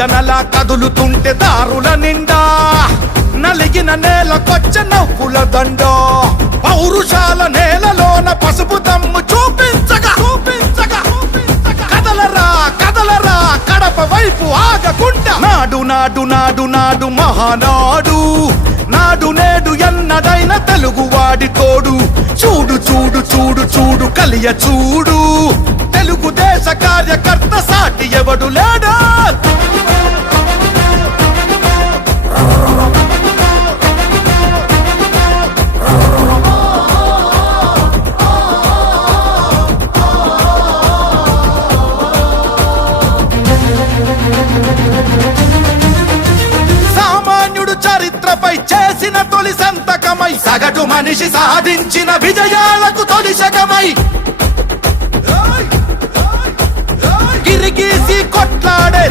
గర్జనలా కదులుతుంటే దారుల నిండా నలిగిన నేలకొచ్చ నవ్వుల దండ పౌరుషాల నేలలోన పసుపు దమ్ము చూపించగా కదలరా కదలరా కడప వైపు ఆగకుండా నాడు నాడు నాడు నాడు మహానాడు నాడు నేడు ఎన్నడైన తెలుగువాడి తోడు చూడు చూడు చూడు చూడు కలియ చూడు తెలుగుదేశ కార్యకర్త సాటి ఎవడు లేడా సామాన్యుడు చరిత్రపై చేసిన తొలి సంతకమై సగటు మనిషి సాధించిన విజయాలకు తొలి శకమై గిరిగీసి కొట్లాడే